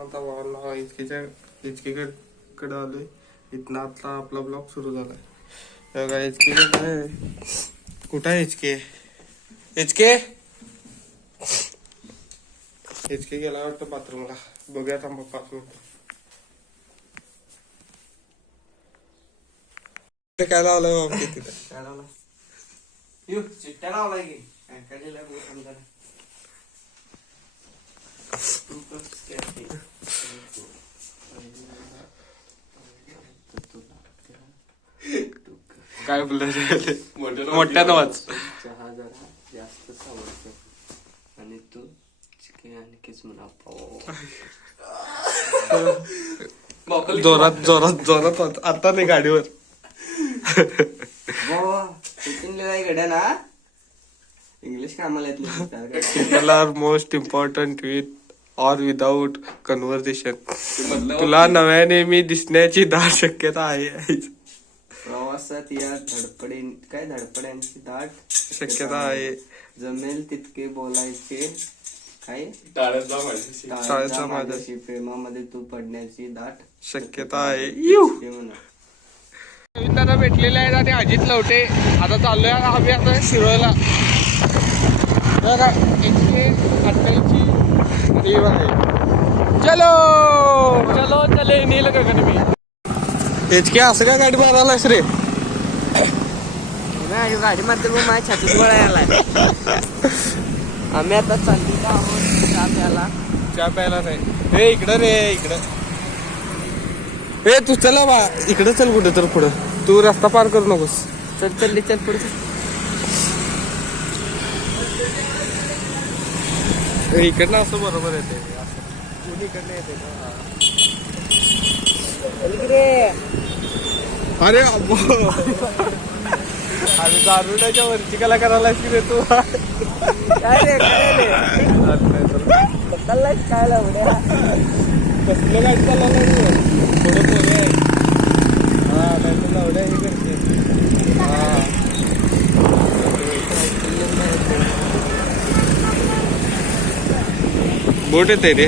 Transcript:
आता भावांना हिचकीकडे आलोय. इथनं आता आपला ब्लॉग सुरू झालाय. बघा हिचकीकडे कुठं आहे हिचके? हिचके गेला वाटतं बाथरूमला. बघूया थांबा 5 मिनिटं. काय लावलंय बाबा तिथे? काय लावला? यो चिट्ट्या लावलाय की काय दिलाय बघ समजा. काय बोललं मोठ्यानं वाच. चहा जरा जास्तच आवडतो आणि तू चिकन आणि किस म्हणा जोरात वाच. आता नाही गाडीवर. चिकन लिहाय गड्या ना इंग्लिश कामाला येत People are most important with or without conversation. तुला नव्याने मी दिसण्याची 10 शक्यता आहे. प्रवासात या धडपड्यांची दाट शक्यता आहे. जमेल तितके बोलायचे. काय टाळायचा माझ्याशी. प्रेमामध्ये तू पडण्याची दाट शक्यता आहे. ते म्हणा. दादा भेटलेले आहेत आणि अजित लवटे. आता चाललोय आम्ही आता शिरोळला. बघा 188 चलो चलो चले नेलं का मी HK असं काय गाडी मारायलास रे? गाडी मध्ये मग माझ्या छातीत गोळा आलाय. आम्ही आता चाललेलो आहोत चहा प्यायला नाही. हे इकडं रे इकडं. हे तू चला बा इकडं चल कुठं तर पुढं. तू रस्ता पार करू नकोस. चल पुढे. इकडनं असं बरोबर येते. असं इकडनं येते अरे अरे दारुड्याच्या वरची कला करायला की रे तू. काय रे काय लावड्या कसलं गाडी चालवलं थोडं पोरे आहे. हा नाही तर लावड्या हे करते. बोट येते रे.